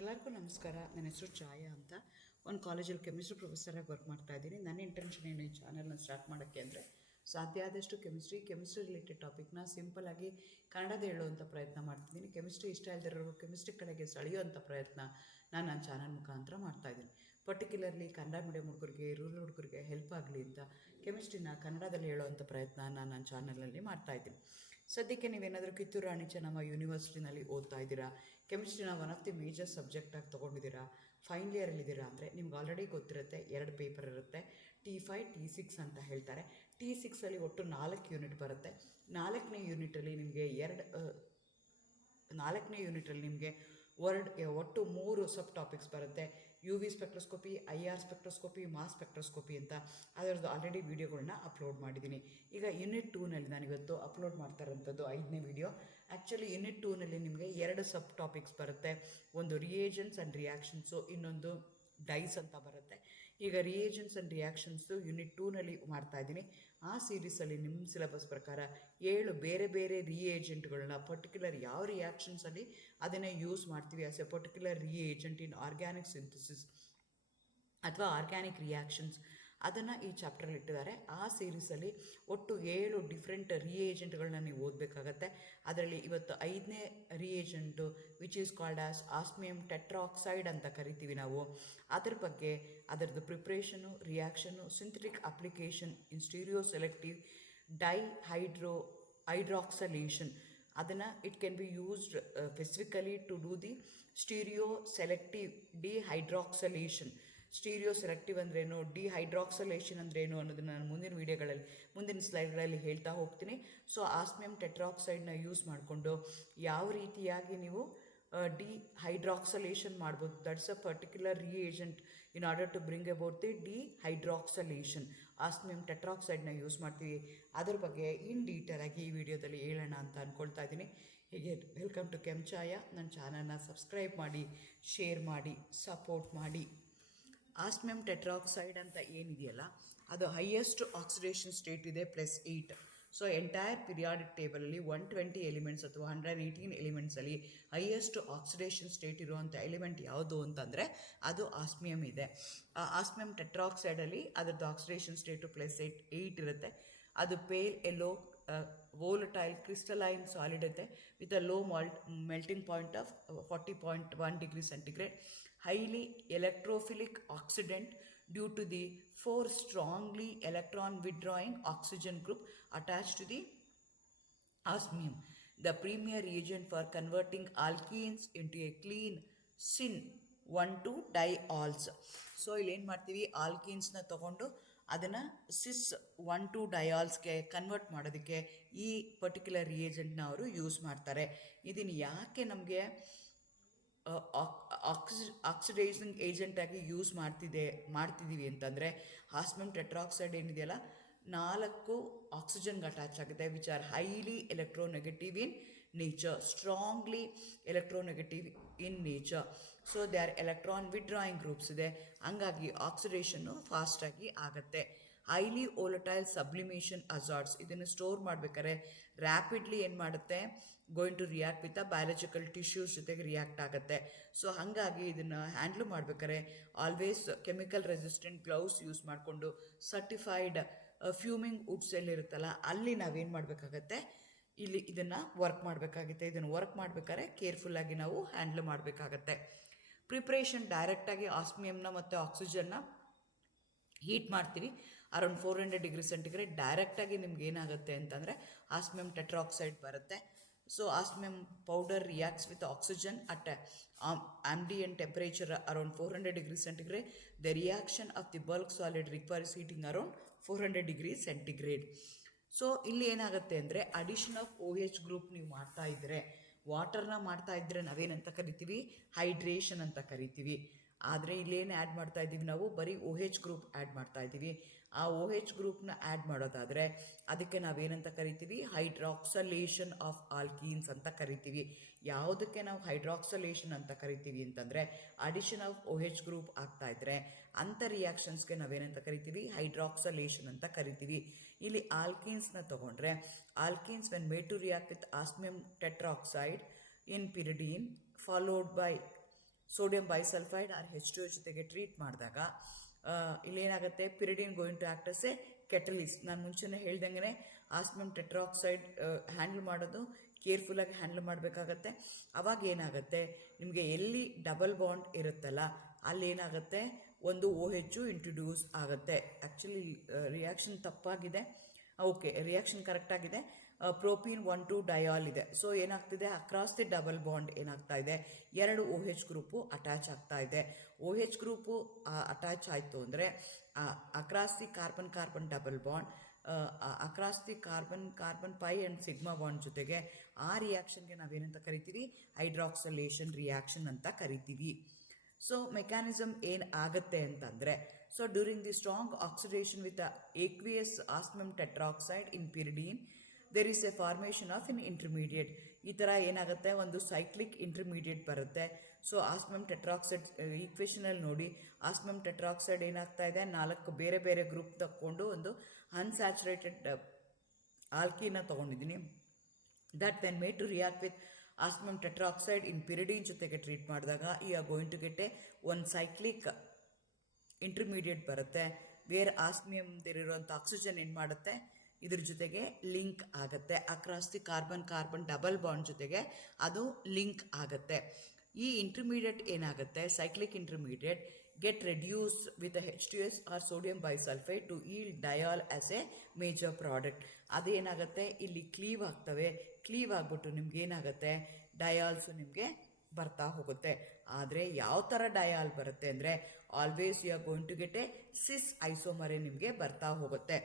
ಎಲ್ಲರಿಗೂ ನಮಸ್ಕಾರ. ನನ್ನ ಹೆಸರು ಛಾಯಾ ಅಂತ. ಒಂದು ಕಾಲೇಜಲ್ಲಿ ಕೆಮಿಸ್ಟ್ರಿ ಪ್ರೊಫೆಸರಾಗಿ ವರ್ಕ್ ಮಾಡ್ತಾಯಿದ್ದೀನಿ. ನನ್ನ ಇಂಟೆನ್ಷನ್ ಏನು ಈ ಚಾನಲ್ನ ಸ್ಟಾರ್ಟ್ ಮಾಡೋಕ್ಕೆ ಅಂದರೆ ಸಾಧ್ಯ ಆದಷ್ಟು ಕೆಮಿಸ್ಟ್ರಿ ರಿಲೇಟೆಡ್ ಟಾಪಿಕ್ನ ಸಿಂಪಲ್ಲಾಗಿ ಕನ್ನಡದ ಹೇಳುವಂಥ ಪ್ರಯತ್ನ ಮಾಡ್ತಿದ್ದೀನಿ. ಕೆಮಿಸ್ಟ್ರಿ ಇಷ್ಟ ಇಲ್ದಿರೋರು ಕೆಮಿಸ್ಟ್ರಿ ಕಡೆಗೆ ಸೆಳೆಯುವಂಥ ಪ್ರಯತ್ನ ನನ್ನ ಚಾನಲ್ ಮುಖಾಂತರ ಮಾಡ್ತಾಯಿದ್ದೀನಿ. ಪರ್ಟಿಕ್ಯುಲರ್ಲಿ ಕನ್ನಡ ಮೀಡಿಯಂ ಹುಡುಗರಿಗೆ, ರೂರಲ್ ಹುಡುಗರಿಗೆ ಹೆಲ್ಪ್ ಆಗಲಿ ಅಂತ ಕೆಮಿಸ್ಟ್ರಿನ ಕನ್ನಡದಲ್ಲಿ ಹೇಳುವಂಥ ಪ್ರಯತ್ನ ನಾನು ನನ್ನ ಚಾನಲಲ್ಲಿ ಮಾಡ್ತಾಯಿದ್ದೀನಿ. ಸದ್ಯಕ್ಕೆ ನೀವೇನಾದರೂ ಕಿತ್ತೂರು ರಾಣಿ ಚೆನ್ನಮ್ಮ ಯೂನಿವರ್ಸಿಟಿನಲ್ಲಿ ಓದ್ತಾ ಇದ್ದೀರಾ, ಕೆಮಿಸ್ಟ್ರಿನ ಒನ್ ಆಫ್ ದಿ ಮೇಜರ್ ಸಬ್ಜೆಕ್ಟಾಗಿ ತೊಗೊಂಡಿದ್ದೀರಾ, ಫೈನಲ್ ಇಯರಲ್ಲಿದ್ದೀರಾ ಅಂದರೆ ನಿಮ್ಗೆ ಆಲ್ರೆಡಿ ಗೊತ್ತಿರುತ್ತೆ. 2 ಪೇಪರ್ ಇರುತ್ತೆ. T5 T6 ಅಂತ ಹೇಳ್ತಾರೆ. T6ಅಲ್ಲಿ ಒಟ್ಟು 4 ಯೂನಿಟ್ ಬರುತ್ತೆ. 4ನೇ ಯೂನಿಟಲ್ಲಿ ನಿಮಗೆ ಒಟ್ಟು 3 ಸಬ್ ಟಾಪಿಕ್ಸ್ ಬರುತ್ತೆ. UV spectroscopy, IR spectroscopy, mass spectroscopy ಅಂತ. ಅದರದ್ದು ಆಲ್ರೆಡಿ ವೀಡಿಯೋಗಳನ್ನ ಅಪ್ಲೋಡ್ ಮಾಡಿದ್ದೀನಿ. ಈಗ ಯೂನಿಟ್ 2ನಲ್ಲಿ ನಾನಿವತ್ತು ಅಪ್ಲೋಡ್ ಮಾಡ್ತಾ ಇರೋಂಥದ್ದು 5ನೇ ವೀಡಿಯೋ. ಆ್ಯಕ್ಚುಲಿ ಯೂನಿಟ್ 2ನಲ್ಲಿ ನಿಮಗೆ 2 ಸಬ್ ಟಾಪಿಕ್ಸ್ ಬರುತ್ತೆ. ಒಂದು ರಿಯೇಜೆಂಟ್ಸ್ ಆ್ಯಂಡ್ ರಿಯಾಕ್ಷನ್ಸು, ಇನ್ನೊಂದು ಡೈಸ್ ಅಂತ ಬರುತ್ತೆ. ಈಗ ರಿಯೇಜೆಂಟ್ಸ್ ಆ್ಯಂಡ್ ರಿಯಾಕ್ಷನ್ಸು ಯೂನಿಟ್ 2ನಲ್ಲಿ ಮಾಡ್ತಾಯಿದ್ದೀನಿ. ಆ ಸೀರೀಸಲ್ಲಿ ನಿಮ್ಮ ಸಿಲೆಬಸ್ ಪ್ರಕಾರ 7 ಬೇರೆ ಬೇರೆ ರಿಯೇಜೆಂಟ್ಗಳನ್ನ ಪರ್ಟಿಕ್ಯುಲರ್ ಯಾವ ರಿಯಾಕ್ಷನ್ಸಲ್ಲಿ ಅದನ್ನೇ ಯೂಸ್ ಮಾಡ್ತೀವಿ as A particular reagent in organic synthesis ಅಥವಾ ಆರ್ಗ್ಯಾನಿಕ್ ರಿಯಾಕ್ಷನ್ಸ್, ಅದನ್ನು ಈ ಚಾಪ್ಟ್ರಲ್ಲಿ ಇಟ್ಟಿದ್ದಾರೆ. ಆ ಸೀರೀಸಲ್ಲಿ ಒಟ್ಟು 7 ಡಿಫ್ರೆಂಟ್ ರಿಯೇಜೆಂಟ್ಗಳನ್ನ ನೀವು ಓದಬೇಕಾಗತ್ತೆ. ಅದರಲ್ಲಿ ಇವತ್ತು 5ನೇ reagent which is called as osmium tetroxide ಅಂತ ಕರಿತೀವಿ ನಾವು. ಅದ್ರ ಬಗ್ಗೆ ಅದರದ್ದು preparation, reaction, synthetic application in stereoselective hydroxylation, ಅದನ್ನು it can be used specifically to do the stereoselective dihydroxylation. Stereoselective ಅಂದ್ರೇನು, ಡಿಹೈಡ್ರಾಕ್ಸಲೇಷನ್ ಅಂದ್ರೇನು ಅನ್ನೋದನ್ನು ನಾನು ಮುಂದಿನ ಸ್ಲೈಡ್ಗಳಲ್ಲಿ ಹೇಳ್ತಾ ಹೋಗ್ತೀನಿ. ಸೊ ಆಸ್ಮಿಯಂ ಟೆಟ್ರಾಕ್ಸೈಡ್ನ ಯೂಸ್ ಮಾಡಿಕೊಂಡು ಯಾವ ರೀತಿಯಾಗಿ ನೀವು ಡಿಹೈಡ್ರಾಕ್ಸಲೇಷನ್ ಮಾಡ್ಬೋದು, that's a particular reagent in order to bring about the dihydroxylation. Osmium ಟೆಟ್ರಾಕ್ಸೈಡ್ನ ಯೂಸ್ ಮಾಡ್ತೀವಿ. ಅದ್ರ ಬಗ್ಗೆ ಇನ್ ಡೀಟೇಲಾಗಿ ಈ ವಿಡಿಯೋದಲ್ಲಿ ಹೇಳೋಣ ಅಂತ ಅಂದ್ಕೊಳ್ತಾ ಇದ್ದೀನಿ. ಹೀಗೆ ವೆಲ್ಕಮ್ ಟು ಕೆಂಚಾಯ. ನನ್ನ ಚಾನಲ್ನ ಸಬ್ಸ್ಕ್ರೈಬ್ ಮಾಡಿ, ಶೇರ್ ಮಾಡಿ, ಸಪೋರ್ಟ್ ಮಾಡಿ. ಆಸ್ಮಿಯಂ ಟೆಟ್ರಾಕ್ಸೈಡ್ ಅಂತ ಏನಿದೆಯಲ್ಲ, ಅದು ಹೈಯೆಸ್ಟ್ ಆಕ್ಸಿಡೇಷನ್ ಸ್ಟೇಟ್ ಇದೆ +8. ಸೊ ಎಂಟೈರ್ ಪಿರಿಯಾಡಿಕ್ ಟೇಬಲಲ್ಲಿ 120 ಎಲಿಮೆಂಟ್ಸ್ ಅಥವಾ 118 ಎಲಿಮೆಂಟ್ಸಲ್ಲಿ ಹೈಯೆಸ್ಟ್ ಆಕ್ಸಿಡೇಷನ್ ಸ್ಟೇಟ್ ಇರುವಂಥ ಎಲಿಮೆಂಟ್ ಯಾವುದು ಅಂತಂದರೆ ಅದು ಆಸ್ಮಿಯಂ ಇದೆ. ಆ ಆಸ್ಮಿಯಂ ಟೆಟ್ರಾಕ್ಸೈಡಲ್ಲಿ ಅದರದ್ದು ಆಕ್ಸಿಡೇಷನ್ ಸ್ಟೇಟು +8 ಇರುತ್ತೆ. ಅದು ಪೇಲ್ ಎಲ್ಲೋ volatile crystalline solid ಇದೆ with a low melting point of 40.1 degrees centigrade, highly electrophilic oxidant due to the 4 strongly electron withdrawing oxygen group attached to the osmium, the premier reagent for converting alkenes into a clean syn 1,2 diols. So ಇಲ್ಲೇನು ಮಾಡ್ತೀವಿ, ಆಲ್ಕೀನ್ಸ್ನ ತೊಗೊಂಡು ಅದನ್ನು ಸಿಸ್ 1,2 ಡಯಾಲ್ಸ್ಗೆ convert ಮಾಡೋದಕ್ಕೆ ಈ particular ರಿಯೇಜೆಂಟ್ನ ಅವರು use ಮಾಡ್ತಾರೆ. ಇದನ್ನು ಯಾಕೆ ನಮಗೆ ಆಕ್ಸಿಡೈಸಿಂಗ್ ಏಜೆಂಟಾಗಿ ಯೂಸ್ ಮಾಡ್ತಿದ್ದೀವಿ ಅಂತಂದರೆ, ಆಸ್ಮಿಯಂ ಟೆಟ್ರಾಕ್ಸೈಡ್ ಏನಿದೆಯಲ್ಲ 4 ಆಕ್ಸಿಜನ್ಗೆ ಅಟ್ಯಾಚ್ ಆಗುತ್ತೆ, which are highly electronegative in nature, strongly electronegative in nature. So they are electron withdrawing groups ಇದೆ, ಹಂಗಾಗಿ ಆಕ್ಸಿಡೇಷನ್ನು ಫಾಸ್ಟಾಗಿ ಆಗುತ್ತೆ. ಹೈಲಿ ವೋಲಟೈಲ್ ಸಬ್ಲಿಮೇಷನ್ ಅಜಾರ್ಡ್ಸ್, ಇದನ್ನು ಸ್ಟೋರ್ ಮಾಡಬೇಕಾದ್ರೆ ರ್ಯಾಪಿಡ್ಲಿ ಏನು ಮಾಡುತ್ತೆ, going to react with a biological tissues ಜೊತೆಗೆ ರಿಯಾಕ್ಟ್ ಆಗುತ್ತೆ. ಸೊ ಹಾಗಾಗಿ ಇದನ್ನು ಹ್ಯಾಂಡ್ಲ್ ಮಾಡಬೇಕಾದ್ರೆ always chemical resistant gloves use ಮಾಡಿಕೊಂಡು ಸರ್ಟಿಫೈಡ್ ಫ್ಯೂಮಿಂಗ್ ವುಡ್ಸ್ ಎಲ್ಲಿರುತ್ತಲ್ಲ ಅಲ್ಲಿ ನಾವೇನು ಮಾಡಬೇಕಾಗತ್ತೆ, ಇಲ್ಲಿ ಇದನ್ನು ವರ್ಕ್ ಮಾಡಬೇಕಾಗುತ್ತೆ. ಇದನ್ನು ವರ್ಕ್ ಮಾಡಬೇಕಾದ್ರೆ ಕೇರ್ಫುಲ್ಲಾಗಿ ನಾವು ಹ್ಯಾಂಡ್ಲ್ ಮಾಡಬೇಕಾಗತ್ತೆ. ಪ್ರಿಪ್ರೇಷನ್ ಡೈರೆಕ್ಟಾಗಿ ಆಸ್ಮಿಯಂನ ಮತ್ತು ಆಕ್ಸಿಜನ್ನ ಹೀಟ್ ಮಾಡ್ತೀವಿ ಅರೌಂಡ್ 400 ಡಿಗ್ರಿ ಸೆಂಟಿಗ್ರೇಡ್. ಡೈರೆಕ್ಟಾಗಿ ನಿಮ್ಗೆ ಏನಾಗುತ್ತೆ ಅಂತಂದರೆ ಆಸ್ಮಿಯಂ ಟೆಟ್ರಾಕ್ಸೈಡ್ ಬರುತ್ತೆ. So osmium powder reacts with oxygen at ambient temperature around 400 degrees centigrade. The reaction of the bulk solid requires heating around 400 degrees centigrade. So ಇಲ್ಲಿ ಏನಾಗುತ್ತೆ ಅಂದರೆ ಅಡಿಷನ್ ಆಫ್ OH ಗ್ರೂಪ್ ನೀವು ಮಾಡ್ತಾ ಇದ್ದರೆ, ವಾಟರ್ನ ಮಾಡ್ತಾ ಇದ್ದರೆ ನಾವೇನಂತ ಕರಿತೀವಿ, ಹೈಡ್ರೇಷನ್ ಅಂತ ಕರಿತೀವಿ. ಆದರೆ ಇಲ್ಲೇನು ಆ್ಯಡ್ ಮಾಡ್ತಾ ಇದ್ದೀವಿ, ನಾವು ಬರೀ OH ಗ್ರೂಪ್ ಆ್ಯಡ್ ಮಾಡ್ತಾ ಇದ್ದೀವಿ. ಆ OH ಗ್ರೂಪ್ನ ಆ್ಯಡ್ ಮಾಡೋದಾದರೆ ಅದಕ್ಕೆ ನಾವೇನಂತ ಕರಿತೀವಿ, ಹೈಡ್ರಾಕ್ಸಲೇಷನ್ ಆಫ್ ಆಲ್ಕೀನ್ಸ್ ಅಂತ ಕರಿತೀವಿ. ಯಾವುದಕ್ಕೆ ನಾವು ಹೈಡ್ರಾಕ್ಸಲೇಷನ್ ಅಂತ ಕರಿತೀವಿ ಅಂತಂದರೆ, ಅಡಿಷನ್ ಆಫ್ OH ಗ್ರೂಪ್ ಆಗ್ತಾಯಿದ್ರೆ ಅಂಥ ರಿಯಾಕ್ಷನ್ಸ್ಗೆ ನಾವೇನಂತ ಕರಿತೀವಿ, ಹೈಡ್ರಾಕ್ಸಲೇಷನ್ ಅಂತ ಕರಿತೀವಿ. ಇಲ್ಲಿ ಆಲ್ಕೀನ್ಸ್ನ ತೊಗೊಂಡ್ರೆ, alkenes when made to react with osmium tetroxide in pyridine followed by sodium bisulphide or H2O ಜೊತೆಗೆ ಟ್ರೀಟ್ ಮಾಡಿದಾಗ ಇಲ್ಲೇನಾಗುತ್ತೆ, pyridine going to act as a catalyst. ನಾನು ಮುಂಚೆನೇ ಹೇಳ್ದಂಗೆ ಆಸ್ಮಿಯಂ ಟೆಟ್ರಾಕ್ಸೈಡ್ ಹ್ಯಾಂಡಲ್ ಮಾಡೋದು ಕೇರ್ಫುಲ್ಲಾಗಿ ಹ್ಯಾಂಡಲ್ ಮಾಡಬೇಕಾಗತ್ತೆ. ಅವಾಗ ಏನಾಗುತ್ತೆ, ನಿಮಗೆ ಎಲ್ಲಿ ಡಬಲ್ ಬಾಂಡ್ ಇರುತ್ತಲ್ಲ ಅಲ್ಲೇನಾಗುತ್ತೆ, ಒಂದು OH ಇಂಟ್ರೊಡ್ಯೂಸ್ ಆಗುತ್ತೆ. ಆ್ಯಕ್ಚುಲಿ ರಿಯಾಕ್ಷನ್ ತಪ್ಪಾಗಿದೆ. ಓಕೆ, ರಿಯಾಕ್ಷನ್ ಕರೆಕ್ಟಾಗಿದೆ. ಪ್ರೋಪೀನ್ 1,2 ಡಯಾಲ್ ಇದೆ. ಸೊ ಏನಾಗ್ತಿದೆ, ಅಕ್ರಾಸ್ ದಿ ಡಬಲ್ ಬಾಂಡ್ ಏನಾಗ್ತಾ ಇದೆ, ಎರಡು OH ಗ್ರೂಪು ಅಟ್ಯಾಚ್ ಆಗ್ತಾ ಇದೆ. OH ಗ್ರೂಪು ಅಟ್ಯಾಚ್ ಆಯಿತು ಅಂದರೆ across the carbon carbon double bond, across the carbon pi and sigma bond ಜೊತೆಗೆ ಆ ರಿಯಾಕ್ಷನ್ಗೆ ನಾವೇನಂತ ಕರಿತೀವಿ, ಹೈಡ್ರಾಕ್ಸಲೇಷನ್ ರಿಯಾಕ್ಷನ್ ಅಂತ ಕರಿತೀವಿ. ಸೊ ಮೆಕ್ಯಾನಿಸಮ್ ಏನು ಆಗುತ್ತೆ ಅಂತಂದರೆ, so during the strong oxidation with aqueous osmium tetroxide in pyridine there is a formation of an intermediate. ಈ ಥರ ಏನಾಗುತ್ತೆ, ಒಂದು ಸೈಕ್ಲಿಕ್ ಇಂಟರ್ಮೀಡಿಯೇಟ್ ಬರುತ್ತೆ. ಸೊ ಆಸ್ಮಿಯಂ ಟೆಟ್ರಾಕ್ಸೈಡ್ ಈಕ್ವೇಷನಲ್ಲಿ ನೋಡಿ, ಆಸ್ಮಿಯಂ ಟೆಟ್ರಾಕ್ಸೈಡ್ ಏನಾಗ್ತಾ ಇದೆ, 4 ಬೇರೆ ಬೇರೆ ಗ್ರೂಪ್ ತಗೊಂಡು ಒಂದು ಅನ್ಸ್ಯಾಚುರೇಟೆಡ್ ಆಲ್ಕೀನ ತೊಗೊಂಡಿದ್ದೀನಿ. That when made to react with osmium tetroxide in pyridine ಜೊತೆಗೆ ಟ್ರೀಟ್ ಮಾಡಿದಾಗ ಈ are going to get a ಒಂದು ಸೈಕ್ಲಿಕ್ ಇಂಟರ್ಮೀಡಿಯೇಟ್ ಬರುತ್ತೆ. ವೇರ್ ಆಸ್ಮಿಯಮ್ದಿರುವಂಥ ಆಕ್ಸಿಜನ್ ಏನು ಮಾಡುತ್ತೆ, ಇದ್ರ ಜೊತೆಗೆ ಲಿಂಕ್ ಆಗುತ್ತೆ. Across the carbon carbon double bond ಜೊತೆಗೆ ಅದು ಲಿಂಕ್ ಆಗುತ್ತೆ. ಈ ಇಂಟರ್ಮೀಡಿಯೇಟ್ ಏನಾಗುತ್ತೆ, cyclic intermediate get reduce with H2S or sodium bisulphide to yield diol as a major product. ಅದೇನಾಗುತ್ತೆ, ಇಲ್ಲಿ ಕ್ಲೀವ್ ಆಗ್ತವೆ. ಕ್ಲೀವ್ ಆಗಿಬಿಟ್ಟು ನಿಮ್ಗೆ ಏನಾಗುತ್ತೆ, ಡಯಾಲ್ಸು ನಿಮಗೆ ಬರ್ತಾ ಹೋಗುತ್ತೆ. ಆದರೆ ಯಾವ ಥರ ಡಯಾಲ್ ಬರುತ್ತೆ ಅಂದರೆ, always you are going to get a cis ಐಸೋಮರೇ ನಿಮಗೆ ಬರ್ತಾ ಹೋಗುತ್ತೆ.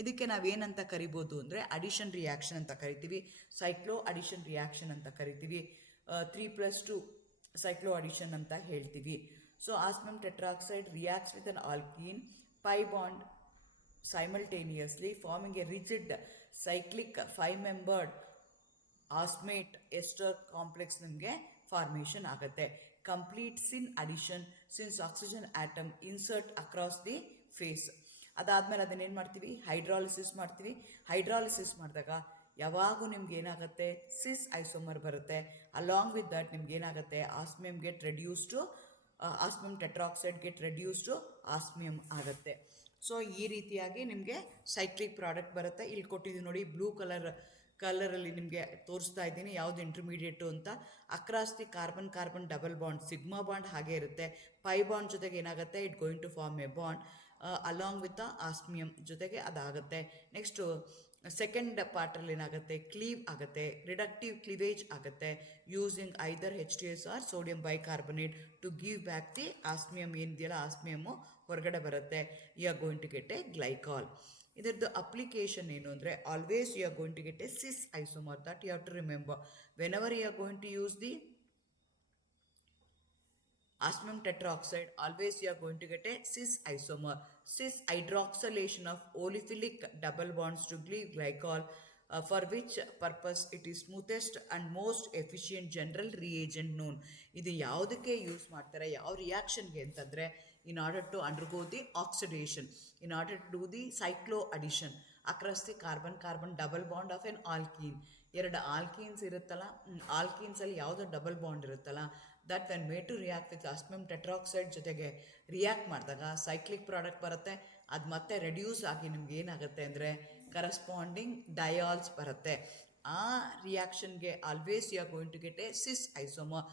ಇದಕ್ಕೆ ನಾವೇನಂತ ಕರಿಬೋದು ಅಂದರೆ ಅಡಿಷನ್ ರಿಯಾಕ್ಷನ್ ಅಂತ ಕರಿತೀವಿ, ಸೈಕ್ಲೋ ಅಡಿಷನ್ ರಿಯಾಕ್ಷನ್ ಅಂತ ಕರಿತೀವಿ, 3+2 ಸೈಕ್ಲೋ ಅಡಿಷನ್ ಅಂತ ಹೇಳ್ತೀವಿ. So osmium tetroxide reacts with an alkene pi bond simultaneously forming a rigid cyclic 5-membered osmate ester complex ನಿಮಗೆ ಫಾರ್ಮೇಷನ್ ಆಗುತ್ತೆ. Complete syn addition since oxygen atom insert across the face. ಅದಾದಮೇಲೆ ಅದನ್ನೇನು ಮಾಡ್ತೀವಿ, hydrolysis ಮಾಡ್ತೀವಿ. Hydrolysis ಮಾಡಿದಾಗ ಯಾವಾಗೂ ನಿಮ್ಗೆ ಏನಾಗುತ್ತೆ, ಸಿಸ್ ಐಸೋಮರ್ ಬರುತ್ತೆ. ಅಲಾಂಗ್ ವಿತ್ ದಟ್ ನಿಮ್ಗೆ ಏನಾಗುತ್ತೆ, osmium get reduce to osmium tetroxide get reduce to osmium ಆಗುತ್ತೆ. ಸೊ ಈ ರೀತಿಯಾಗಿ ನಿಮಗೆ ಸೈಕ್ಲಿಕ್ ಪ್ರಾಡಕ್ಟ್ ಬರುತ್ತೆ. ಇಲ್ಲಿ ಕೊಟ್ಟಿದ್ದೀವಿ ನೋಡಿ, ಬ್ಲೂ ಕಲರಲ್ಲಿ ನಿಮಗೆ ತೋರಿಸ್ತಾ ಇದ್ದೀನಿ ಯಾವುದು ಇಂಟರ್ಮೀಡಿಯೇಟು ಅಂತ. Across the carbon carbon double bond sigma bond ಹಾಗೆ ಇರುತ್ತೆ. ಪೈ ಬಾಂಡ್ ಜೊತೆಗೆ ಏನಾಗುತ್ತೆ, it going to form a bond along with the osmium ಜೊತೆಗೆ ಅದಾಗುತ್ತೆ. ನೆಕ್ಸ್ಟು ಸೆಕೆಂಡ್ ಪಾರ್ಟಲ್ಲಿ ಏನಾಗುತ್ತೆ, ಕ್ಲೀವ್ ಆಗುತ್ತೆ, ರಿಡಕ್ಟಿವ್ ಕ್ಲೀವೇಜ್ ಆಗುತ್ತೆ, using either H2S or sodium bicarbonate to give back the osmium ಏನಿದೆಯಲ್ಲ, ಆಸ್ಮಿಯಮ್ಮು ಹೊರಗಡೆ ಬರುತ್ತೆ. You are going to get a glycol. ಇದರದ್ದು ಅಪ್ಲಿಕೇಶನ್ ಏನು ಅಂದರೆ, always you are going to get a cis isomer. That you have to remember whenever you are going to use the osmium tetroxide, always you are going to get a cis isomer. Cis hydroxylation of olefinic double bonds to glycol, for which purpose it is smoothest and most efficient general reagent known. ಇದು ಯಾವುದಕ್ಕೆ use ಮಾಡ್ತಾರೆ, ಯಾವ ರಿಯಾಕ್ಷನ್ಗೆ ಅಂತಂದರೆ, in order to undergo the oxidation, in order to do the cyclo addition across the carbon carbon double bond of an alkene. ಎರಡು alkenes ಇರುತ್ತಲ್ಲ, ಆಲ್ಕೀನ್ಸಲ್ಲಿ ಯಾವುದೋ double bond ಇರುತ್ತಲ್ಲ, that when made to react with osmium tetroxide ಜೊತೆಗೆ react ಮಾಡಿದಾಗ cyclic product ಬರುತ್ತೆ. ಅದು ಮತ್ತೆ ರೆಡ್ಯೂಸ್ ಆಗಿ ನಿಮ್ಗೆ ಏನಾಗುತ್ತೆ ಅಂದರೆ ಕರಸ್ಪಾಂಡಿಂಗ್ ಡಯಾಲ್ಸ್ ಬರುತ್ತೆ. ಆ ರಿಯಾಕ್ಷನ್ಗೆ always you are going to get a cis isomer.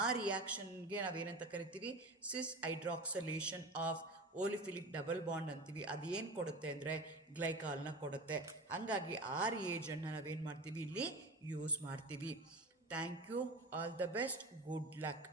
ಆ ರಿಯಾಕ್ಷನ್ಗೆ ನಾವೇನಂತ ಕರಿತೀವಿ, cis hydroxylation of olefinic double bond ಅಂತೀವಿ. ಅದೇನು ಕೊಡುತ್ತೆ ಅಂದರೆ ಗ್ಲೈಕಾಲ್ನ ಕೊಡುತ್ತೆ. ಹಾಗಾಗಿ ಆ ರಿಯೇಜೆಂಟ್ನ ನಾವೇನು ಮಾಡ್ತೀವಿ, ಇಲ್ಲಿ ಯೂಸ್ ಮಾಡ್ತೀವಿ. Thank you, all the best, good luck.